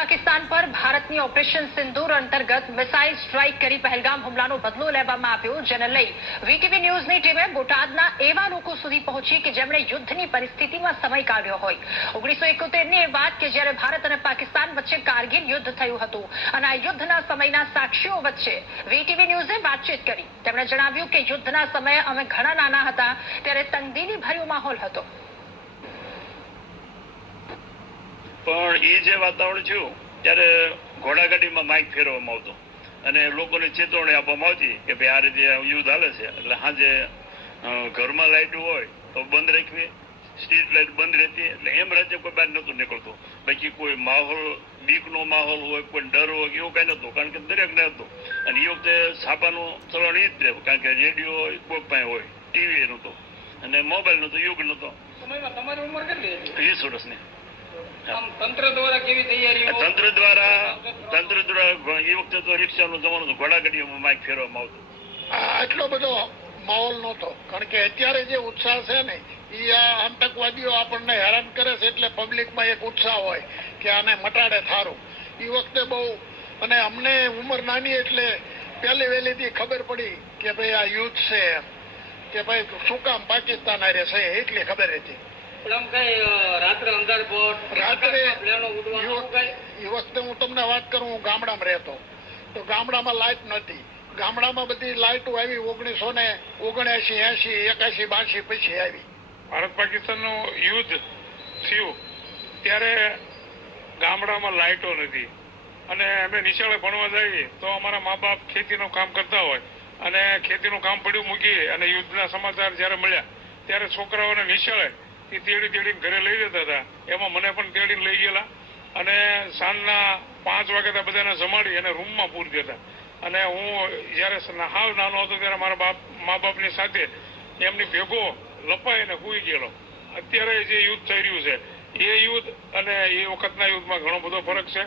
પાકિસ્તાન પર ભારતની ઓપરેશન સિંદૂર અંતર્ગત મિસાઇલ સ્ટ્રાઇક કરી પહેલગામ હુમલાનો બદલો લેવામાં આવ્યો, જેને લઈ વીટીવી ન્યૂઝની ટીમે બોટાદના એવા લોકો સુધી પહોંચી કે જેમણે યુદ્ધની પરિસ્થિતિમાં સમય કાઢ્યો હોય। 1971ની એ વાત કે જ્યારે ભારત અને પાકિસ્તાન વચ્ચે કારગિલ યુદ્ધ થયું હતું અને આ યુદ્ધના સમયના સાક્ષીઓ વચ્ચે વીટીવી ન્યૂઝે વાતચીત કરી। તેમણે જણાવ્યું કે યુદ્ધના સમયે અમે ઘણા નાના હતા ત્યારે તંગદિલી ભર્યો માહોલ હતો। પણ એ જે વાતાવરણ થયું ત્યારે ઘોડાગાડીમાં માઇક ફેરવવામાં આવતો અને લોકોને ચેતવણી આપવામાં આવતી કે ભાઈ આ રીતે યુદ્ધ હાલે છે, એટલે સાંજે ઘરમાં લાઇટ હોય તો બંધ રાખવી, સ્ટ્રીટ લાઇટ બંધ રહેતી, એટલે એમ રાજ્ય કોઈ બહાર નહોતું નીકળતું। બાકી કોઈ માહોલ બીકનો માહોલ હોય, કોઈ ડર હોય એવું કઈ નહોતું, કારણ કે દરેકને હતું। અને એ વખતે છાપાનું ચલણ એ જ રહે, કારણ કે રેડિયો કોઈ પાસે હોય, ટીવી નહોતું અને મોબાઈલ નહોતો, યુગ નહોતો। તમારી ઉંમર કેટલી હતી? 20 વર્ષની। તંત્ર દ્વારા કેવી તૈયારી? તંત્ર દ્વારા એ વખતે તો રિક્ષાનો જમાનો હતો, ઘોડાગાડીઓમાં માઇક ફેરવવામાં આવતું। આટલો બધો માહોલ નહોતો, કારણ કે અત્યારે જે ઉત્સાહ છે ને એ આતંકવાદીઓ આપણને હેરાન કરે છે, એટલે પબ્લિકમાં એક ઉત્સાહ હોય કે આને મટાડે થારું। એ વખતે બહુ, અને અમને ઉંમર નાની એટલે પહેલી વહેલીથી ખબર પડી કે ભાઈ આ યુદ્ધ છે, કે ભાઈ શું કામ પાકિસ્તાન હારે છે એટલી ખબર હતી। રાત્રે એ વખતે હું તમને વાત કરું, હું ગામડામાં રહેતો તો ગામડામાં લાઇટ નહોતી। ગામડામાં બધી લાઇટો આવી 1979, 80, 81, 82 પછી આવી। ભારત પાકિસ્તાનનું યુદ્ધ થયું ત્યારે ગામડામાં લાઇટો નથી અને અમે નિશાળે ભણવા જઈએ તો અમારા મા બાપ ખેતીનું કામ કરતા હોય અને ખેતીનું કામ પડ્યું મૂકી અને યુદ્ધના સમાચાર જ્યારે મળ્યા ત્યારે છોકરાઓને નિશાળે તેડીને ઘરે લઈ જતા હતા। એમાં મને પણ તેડીને લઈ ગયેલા અને સાંજના 5 વાગ્યા બધાને જમાડી અને રૂમમાં પૂરી દેતા। અને હું જ્યારે હાવ નાનો હતો ત્યારે મારા મા બાપની સાથે એમની ભેગો લપાઈને સૂઈ ગયેલો। અત્યારે જે યુદ્ધ થઈ રહ્યું છે એ યુદ્ધ અને એ વખતના યુદ્ધમાં ઘણો બધો ફરક છે।